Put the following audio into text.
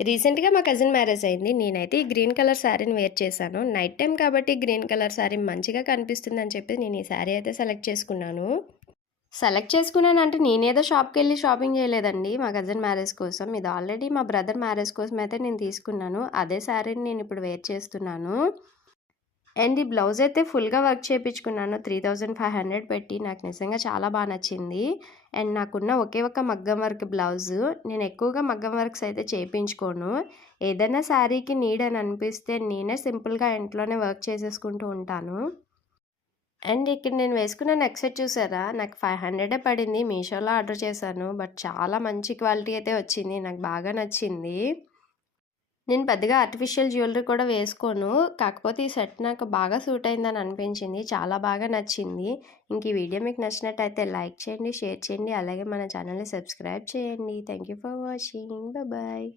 రీసెంట్‌గా మా cousin marriage అయింది. నేనైతే ఈ గ్రీన్ కలర్ శారీని వేర్ చేశాను. నైట్ టైమ్ కాబట్టి గ్రీన్ కలర్ శారీ మంచిగా కనిపిస్తుందని చెప్పి నేను ఈ శారీ అయితే సెలెక్ట్ చేసుకున్నాను. సెలెక్ట్ చేసుకున్నానంటే నేనేదో షాప్‌కెళ్ళి షాపింగ్ చేయలేదండి మా కజిన్ మ్యారేజ్ కోసం. ఇది ఆల్రెడీ మా బ్రదర్ మ్యారేజ్ కోసం అయితే నేను తీసుకున్నాను. అదే శారీని నేనిప్పుడు వేర్ చేస్తున్నాను. అండ్ ఈ బ్లౌజ్ అయితే ఫుల్‌గా వర్క్ చేపించుకున్నాను. 3500 పెట్టి నాకు నిజంగా చాలా నచ్చింది. అండ్ నాకున్న ఒకే ఒక్క మగ్గం వర్క్ బ్లౌజు. నేను ఎక్కువగా మగ్గం వర్క్స్ అయితే చేపించుకోను. ఏదైనా శారీకి నీడ్ అని అనిపిస్తే నేనే సింపుల్‌గా ఇంట్లోనే వర్క్ చేసేసుకుంటూ ఉంటాను. అండ్ ఇక్కడ నేను వేసుకున్న నెక్ సెట్ చూసారా? నాకు 500 పడింది. మీషోలో ఆర్డర్ చేశాను. బట్ చాలా మంచి క్వాలిటీ అయితే వచ్చింది. నాకు బాగా నచ్చింది. నేను పెద్దగా ఆర్టిఫిషియల్ జ్యువెలరీ కూడా వేసుకోను. కాకపోతే ఈ సెట్ నాకు బాగా సూట్ అయిందని అనిపించింది. చాలా బాగా నచ్చింది. ఇంక ఈ వీడియో మీకు నచ్చినట్టయితే లైక్ చేయండి, షేర్ చేయండి. అలాగే మన ఛానల్‌ని సబ్స్క్రైబ్ చేయండి. Thank you for watching. Bye.